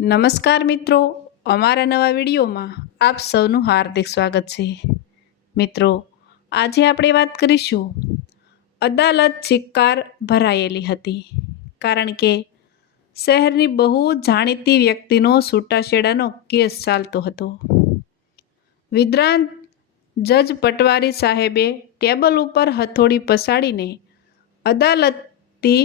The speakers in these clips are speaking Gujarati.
નમસ્કાર મિત્રો, અમારા નવા વિડીયોમાં આપ સૌનું હાર્દિક સ્વાગત છે. મિત્રો, આજે આપણે વાત કરીશું અદાલત ચિક્કાર ભરાયેલી હતી. કારણ કે શહેરની બહુ જાણીતી વ્યક્તિનો છૂટાછેડાનો કેસ ચાલતો હતો. વિદ્રાંત જજ પટવારી સાહેબે ટેબલ ઉપર હથોડી પસાડીને અદાલતી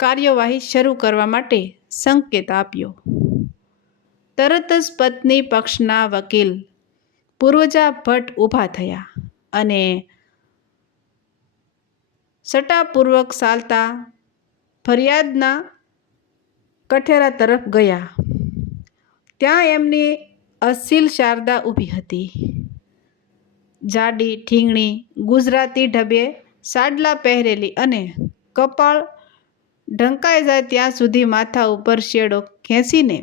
કાર્યવાહી શરૂ કરવા માટે સંકેત આપ્યો. તરત જ પત્ની પક્ષના વકીલ પૂર્વજા ભટ્ટ ઊભા થયા અને સટાપૂર્વક ચાલતા ફરિયાદના કઠેરા તરફ ગયા. ત્યાં એમની અસીલ શારદા ઊભી હતી. જાડી, ઠીંગણી, ગુજરાતી ઢબે સાડલા પહેરેલી અને કપાળ ઢંકાઈ જાય ત્યાં સુધી માથા ઉપર શેડો ખેંચીને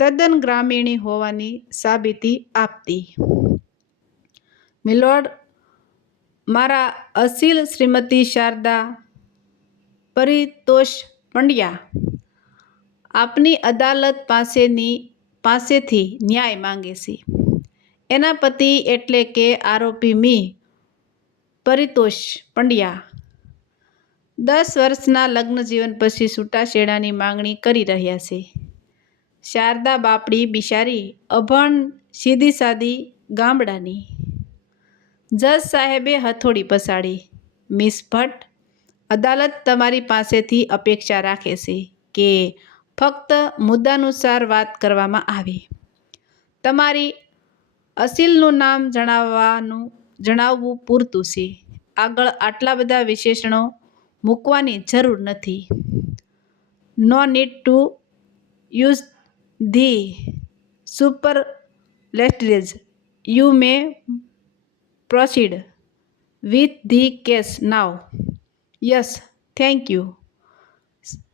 તદ્દન ગ્રામીણી હોવાની સાબિતી આપતી. મિલોડ મારા અસીલ શ્રીમતી શારદા પરિતોષ પંડ્યા, આપની અદાલત પાસેની પાસેથી ન્યાય માંગે છે. એના પતિ એટલે કે આરોપી મી. પરિતોષ પંડ્યા. દસ વર્ષના લગ્ન જીવન પછી છૂટાછેડાની માંગણી કરી રહ્યા છે. શારદા બાપડી બિશારી, અભણ સીધી સાદી ગામડાની. જજ સાહેબે હથોડી પસાડી. મિસ ભટ્ટ, અદાલત તમારી પાસેથી અપેક્ષા રાખે છે કે ફક્ત મુદ્દાનુસાર વાત કરવામાં આવે. તમારી અસીલનું નામ જણાવવાનું, જણાવવું પૂરતું છે. આગળ આટલા બધા વિશેષણો મૂકવાની જરૂર નથી. No need to use the super લેસ્ટરેજ you may proceed with the case now. Yes, thank you.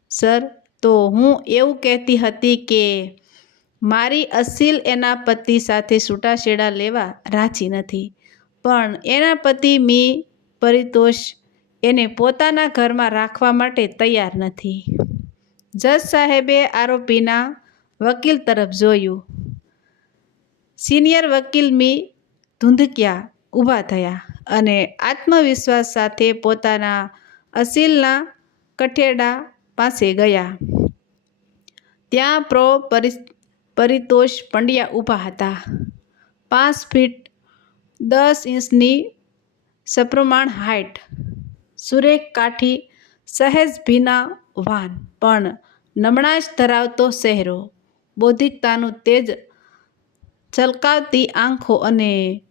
Sir, તો હું એવું કહેતી હતી કે મારી અસીલ એના પતિ સાથે છૂટાછેડા લેવા રાજી નથી. પણ એના પતિ મી પરિતોષ એને પોતાના ઘરમાં રાખવા માટે તૈયાર નથી. જજ સાહેબે આરોપીના વકીલ તરફ જોયું. સિનિયર વકીલ મી. ધૂંધક્યા ઊભા થયા અને આત્મવિશ્વાસ સાથે પોતાના અસીલના કઠેડા પાસે ગયા. ત્યાં પ્રો. પરિ. પરિતોષ પંડ્યા ઊભા હતા. પાંચ ફીટ દસ ઇંચની સપ્રમાણ હાઇટ સુરેખ કાઠી, સહેજ ભીના વાન, પણ નમણાશ ધરાવતો ચહેરો બૌદ્ધિકતાનું તેજ છલકાવતી આંખો અને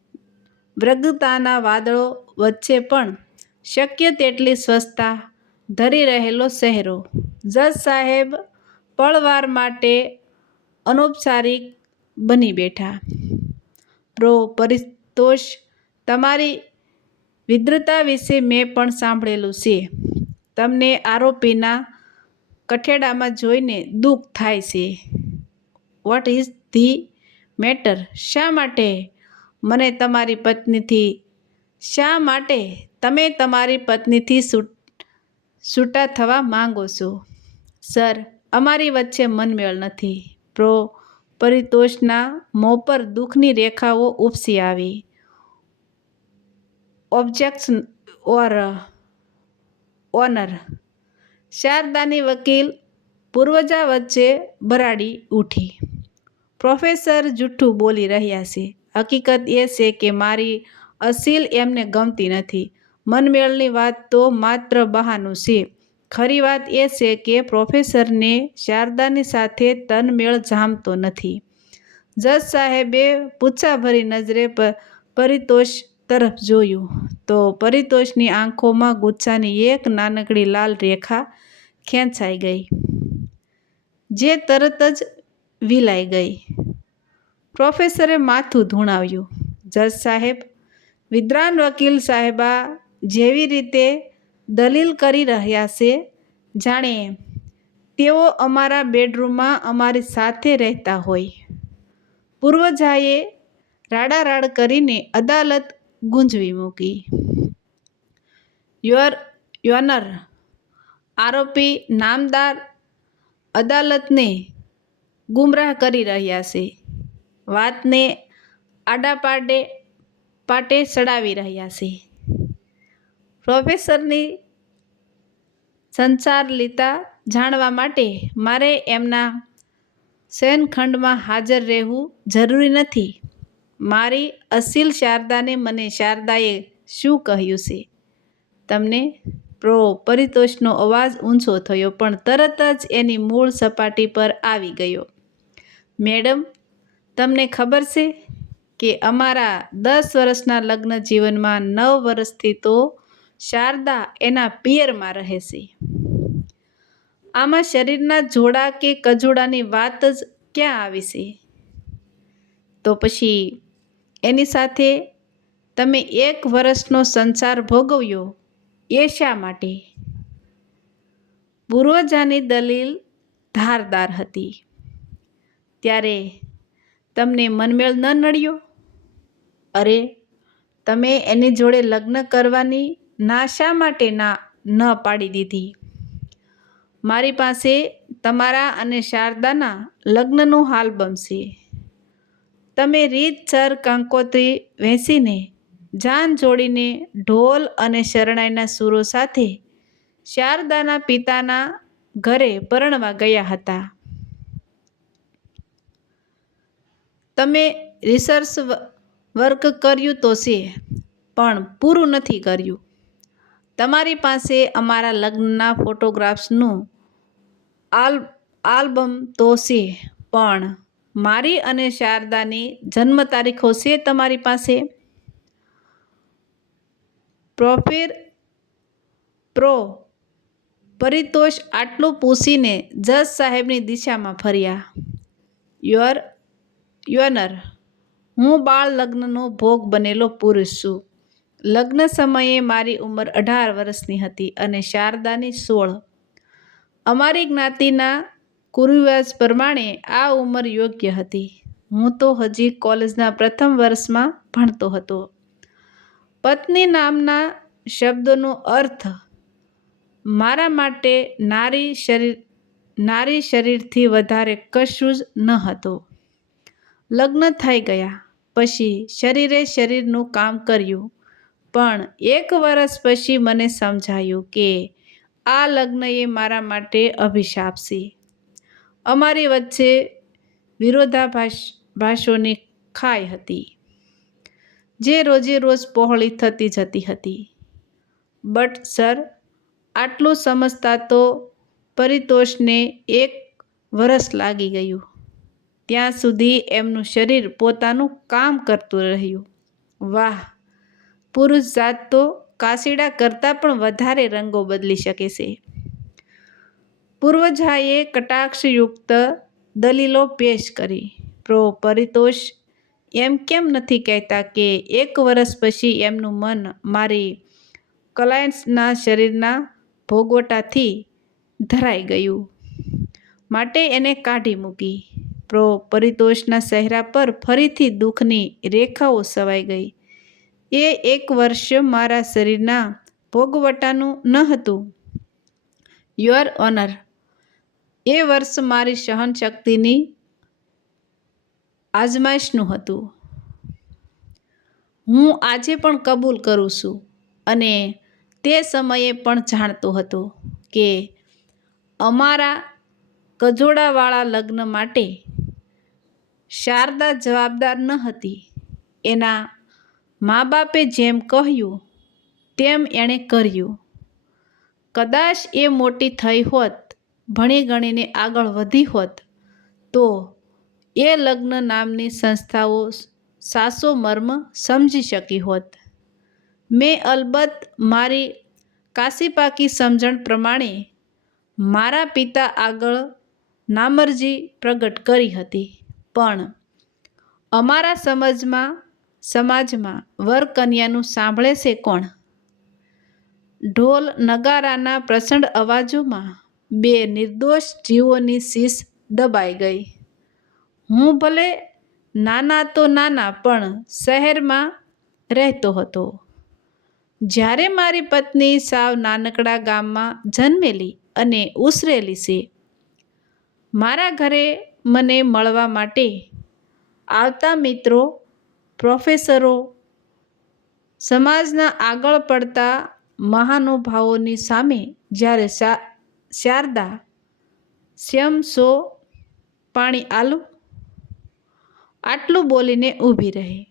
વ્રગતાના વાદળો વચ્ચે પણ શક્ય તેટલી સ્વસ્થતા ધરી રહેલો શહેરો. જજ સાહેબ પળવાર માટે અનૌપચારિક બની બેઠા. પ્રો પરિતોષ, તમારી વિદ્રતા વિશે મેં પણ સાંભળેલું છે. તમને આરોપીના કઠેડામાં જોઈને દુઃખ થાય છે. વોટ ઇઝ ધી મેટર શા માટે? મને તમારી પત્નીથી શા માટે તમે તમારી પત્નીથી છૂટ છૂટા થવા માંગો છો? સર અમારી વચ્ચે મનમેળ નથી. પ્રો, પરિતોષના મોં પર દુઃખની રેખાઓ ઉપસી આવી. ઓબ્જેક્શન ઓર ઓનર શારદાની વકીલ પૂર્વજા વચ્ચે બરાડી ઉઠી. પ્રોફેસર જૂઠું બોલી રહ્યા છે. હકીકત એ છે કે મારી અસીલ એમને ગમતી નથી. મનમેળની વાત તો માત્ર બહાનું છે. ખરી વાત એ છે કે પ્રોફેસરને શારદાની સાથે તનમેળ જામતો નથી. જજ સાહેબે પૂછાભરી નજરે પરિતોષ તરફ જોયું. તો પરિતોષની આંખોમાં ગુચ્છાની એક નાનકડી લાલ રેખા ખેંચાઈ ગઈ. જે તરત જ વિલાઈ ગઈ. પ્રોફેસરે માથું ધૂણાવ્યું. જજ સાહેબ, વિદ્વાન વકીલ સાહેબા જેવી રીતે દલીલ કરી રહ્યા છે, જાણે તેઓ અમારા બેડરૂમમાં અમારી સાથે રહેતા હોય. પૂર્વજાએ રાડારાડ કરીને અદાલત ગુંજવી મૂકી. યોર યોનર આરોપી નામદાર અદાલતને ગુમરાહ કરી રહ્યા છે. વાતને આડા પાડે પાટે ચડાવી રહ્યા છે. પ્રોફેસરની સંસાર લીતા જાણવા માટે મારે એમના શયનખંડમાં હાજર રહેવું જરૂરી નથી. મારી અસીલ શારદાને મને શારદાએ શું કહ્યું છે? તમને પરિતોષનો અવાજ ઊંચો થયો, પણ તરત જ એની મૂળ સપાટી પર આવી ગયો. મેડમ, તમને ખબર છે કે અમારા દસ વર્ષના લગ્ન જીવનમાં નવ વર્ષથી તો શારદા એના પિયરમાં રહે છે. આમાં શરીરના જોડા કે કજોડાની વાત જ ક્યાં આવી છે? તો પછી એની સાથે તમે એક વર્ષનો સંસાર ભોગવ્યો એ શા માટે? પૂર્વજાની દલીલ ધારદાર હતી. ત્યારે તમને મનમેળ ન નડ્યો? અરે, તમે એની જોડે લગ્ન કરવાની ના શા માટે ના ન પાડી દીધી? મારી પાસે તમારા અને શારદાના લગ્નનું હાલ બમશે તમે રીતસર કંકોત્રી વેચીને જાન જોડીને ઢોલ અને શરણાઈના સૂરો સાથે શારદાના પિતાના ઘરે પરણવા ગયા હતા. તમે રિસર્ચ વર્ક કર્યું તો છે, પણ પૂરું નથી કર્યું. તમારી પાસે અમારા લગ્નના ફોટોગ્રાફ્સનું આલ, આલ્બમ તો છે, પણ મારી અને શારદાની જન્મ તારીખો છે તમારી પાસે? પ્રોફેર પ્રો પરિતોષ આટલું પૂછીને જજ સાહેબની દિશામાં ફર્યા. યોર, યોનર, હું બાળ લગ્નનો ભોગ બનેલો પુરુષ છું. લગ્ન સમયે મારી ઉંમર અઢાર વર્ષની હતી અને શારદાની સોળ. અમારી જ્ઞાતિના કુરિવાજ પ્રમાણે આ ઉંમર યોગ્ય હતી. હું તો હજી કોલેજના પ્રથમ વર્ષમાં ભણતો હતો. પત્ની નામના શબ્દનો અર્થ મારા માટે નારી શરીર, નારી શરીરથી વધારે કશું જ ન હતું. લગ્ન થઈ ગયા, પછી શરીરે શરીરનું કામ કર્યું, પણ એક વર્ષ પછી મને સમજાયું કે આ લગ્ન એ મારા માટે અભિશાપ છે. અમારી વચ્ચે વિરોધાભાસ, ભાષોની ખાઈ હતી. જે રોજે રોજ પહોળી થતી જતી હતી. બટ સર, આટલું સમજતા તો પરિતોષને એક વરસ લાગી ગયું. ત્યાં સુધી એમનું શરીર પોતાનું કામ કરતું રહ્યું. વાહ, પુરુષ જાત તો કાસીડા કરતાં પણ વધારે રંગો બદલી શકે છે. પૂર્વજાએ કટાક્ષયુક્ત દલીલો પેશ કરી. પ્રો. પરિતોષ એમ કેમ નથી કહેતા કે એક વર્ષ પછી એમનું મન મારી ક્લાયન્ટ્સના શરીરના ભોગવટાથી ધરાઈ ગયું. માટે એને કાઢી મૂકી. પ્રો પરિતોષના ચહેરા પર ફરીથી દુઃખની રેખાઓ સવાઈ ગઈ. એ એક વર્ષ મારા શરીરના ભોગવટાનું ન હતું. યોર ઓનર એ વર્ષ મારી સહનશક્તિની આજમાઈશનું હતું. હું આજે પણ કબૂલ કરું છું અને તે સમયે પણ જાણતો હતો કે અમારા કજોડાવાળા લગ્ન માટે શારદા જવાબદાર ન હતી. એના મા બાપે જેમ કહ્યું, તેમ એણે કર્યું. કદાચ એ મોટી થઈ હોત, ભણી ગણીને આગળ વધી હોત, તો એ લગ્ન નામની સંસ્થાઓ સાસો મર્મ સમજી શકી હોત. મેં અલબત્ત મારી કાશીપાકી સમજણ પ્રમાણે મારા પિતા આગળ નામરજી પ્રગટ કરી હતી. પણ અમારા સમજમાં, સમાજમાં વર કન્યાનું સાંભળે છે કોણ? ઢોલ નગારાના પ્રસંડ અવાજોમાં બે નિર્દોષ જીવોની શીશ દબાઈ ગઈ. હું ભલે નાના તો નાના, પણ શહેરમાં રહેતો હતો. જ્યારે મારી પત્ની સાવ નાનકડા ગામમાં જન્મેલી અને ઉછરેલી છે, મારા ઘરે મને મળવા માટે આવતા મિત્રો, પ્રોફેસરો, સમાજના આગળ પડતા મહાનુભાવોની સામે જ્યારે શારદા, શ્યમ સો પાણી આલુ આટલું બોલીને ઊભી રહી.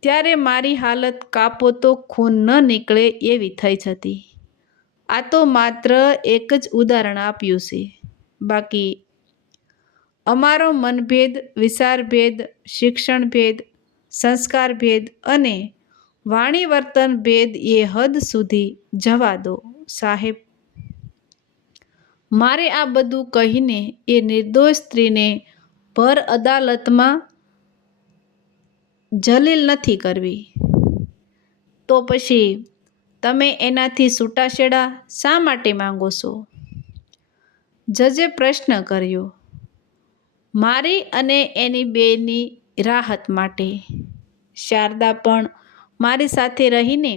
ત્યારે મારી હાલત કાપો તો ખૂન ન નીકળે એવી થઈ જતી. આ તો માત્ર એક જ ઉદાહરણ આપ્યું છે. બાકી અમારો મનભેદ, વિચારભેદ, શિક્ષણભેદ, સંસ્કારભેદ અને વાણી વર્તન ભેદ એ હદ સુધી જવા દો, સાહેબ. મારે આ બધું કહીને એ નિર્દોષ સ્ત્રીને ભર અદાલતમાં જલીલ નથી કરવી. તો પછી તમે એનાથી છૂટાછેડા શા માટે માંગો છો? જજે પ્રશ્ન કર્યો, મારી અને એની બેની રાહત માટે. શારદા પણ મારી સાથે રહીને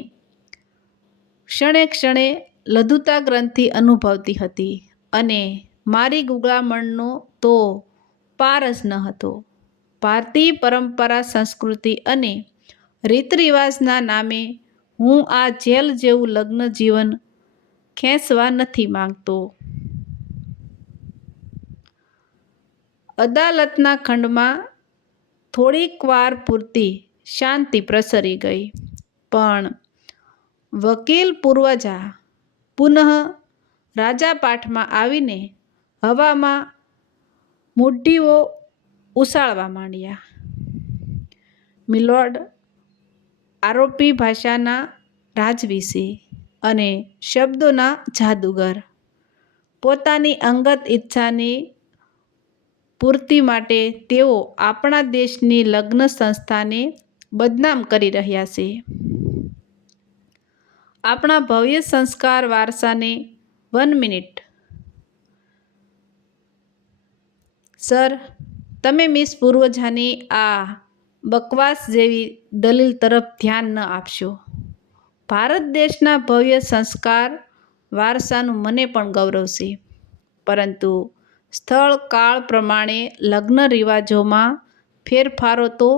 ક્ષણે ક્ષણે લઘુતા ગ્રંથિ અનુભવતી હતી અને મારી ગુગળામણનો તો પાર જ ન હતો. ભારતીય પરંપરા, સંસ્કૃતિ અને રીત રિવાજના નામે હું આ જેલ જેવું લગ્ન જીવન ખેંચવા નથી માંગતો. અદાલતના ખંડમાં થોડીક વાર પૂરતી શાંતિ પ્રસરી ગઈ, પણ વકીલ પૂર્વજા પુનઃ રાજાપાઠમાં આવીને હવામાં મુઠ્ઠીઓ ઉછાળવા માંડ્યા. મિલોડ આરોપી ભાષાના રાજવીસી અને શબ્દોના જાદુગર. પોતાની અંગત ઈચ્છાની પૂર્તિ માટે તેઓ આપણા દેશની લગ્ન સંસ્થાને બદનામ કરી રહ્યા છે. આપણા ભવ્ય સંસ્કાર વારસાને વન મિનિટ સર, તમે મિસ પૂર્વજાની આ બકવાસ જેવી દલીલ તરફ ધ્યાન ન આપશો. ભારત દેશના ભવ્ય સંસ્કાર વારસાનું મને પણ ગૌરવ છે પરંતુ સ્થળ કાળ પ્રમાણે લગ્ન રિવાજોમાં ફેરફારો તો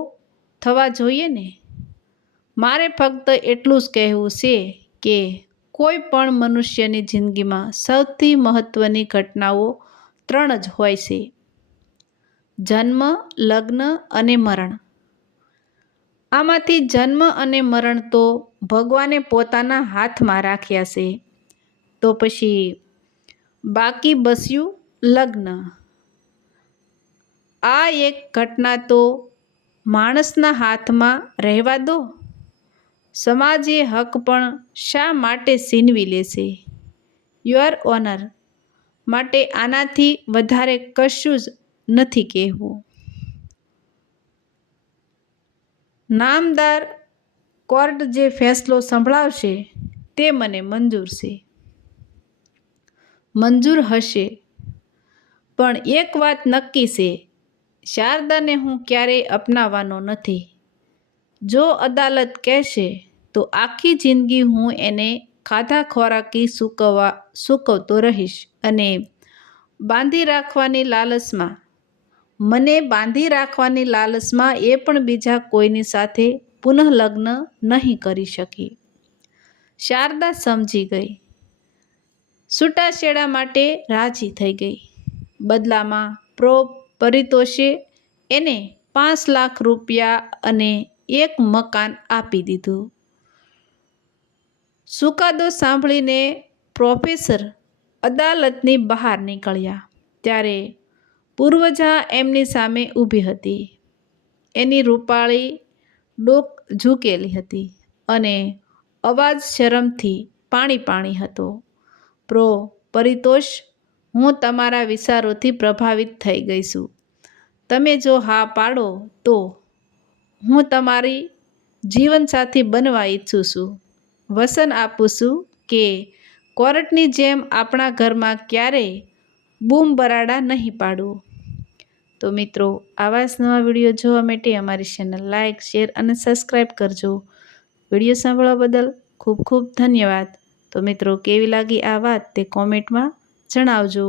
થવા જોઈએ ને? મારે ફક્ત એટલું જ કહેવું છે કે કોઈ પણ મનુષ્યની જિંદગીમાં સૌથી મહત્ત્વની ઘટનાઓ ત્રણ જ હોય છે. જન્મ, લગ્ન અને મરણ. આમાંથી જન્મ અને મરણ તો ભગવાને પોતાના હાથમાં રાખ્યા છે. તો પછી બાકી બસ્યું લગ્ન. આ એક ઘટના તો માણસના હાથમાં રહેવા દો. સમાજ હક પણ શા માટે છીનવી લેશે યોર ઓનર માટે આનાથી વધારે કશું જ નથી કહેવું. નામદાર કોર્ટ જે ફેસલો સંભળાવશે તે મને મંજૂર છે. મંજૂર હશે. પણ એક વાત નક્કી છે. શારદાને હું ક્યારેય અપનાવવાનો નથી. જો અદાલત કહેશે, તો આખી જિંદગી હું એને ખાધા ખોરાકી સૂકવવા, સૂકવતો રહીશ અને બાંધી રાખવાની લાલચમાં મને બાંધી રાખવાની લાલચમાં એ પણ બીજા કોઈની સાથે પુનઃલગ્ન નહીં કરી શકી. શારદા સમજી ગઈ. છૂટાછેડા માટે રાજી થઈ ગઈ. બદલામાં પ્રો પરિતોષે એને પાંચ લાખ રૂપિયા અને એક મકાન આપી દીધું. સુકાદો સાંભળીને પ્રોફેસર અદાલતની બહાર નીકળ્યા. ત્યારે પૂર્વજા એમની સામે ઊભી હતી. એની રૂપાળી ડોક ઝૂકેલી હતી અને અવાજ શરમથી પાણી પાણી હતો. પ્રો, પરિતોષ, હું તમારા વિચારોથી પ્રભાવિત થઈ ગઈ છું. તમે જો હા પાડો, તો હું તમારી જીવનસાથી બનવા ઈચ્છું છું. વસન આપું છું કે કોર્ટની જેમ આપણા ઘરમાં ક્યારેય બૂમ બરાડા નહીં પાડવું તો મિત્રો, આવા જ નવા વીડિયો જોવા માટે અમારી ચેનલ લાઇક શેર અને સબસ્ક્રાઈબ કરજો. વીડિયો સાંભળવા બદલ ખૂબ ખૂબ ધન્યવાદ. તો મિત્રો, કેવી લાગી આ વાત તે કોમેન્ટમાં જણાવજો.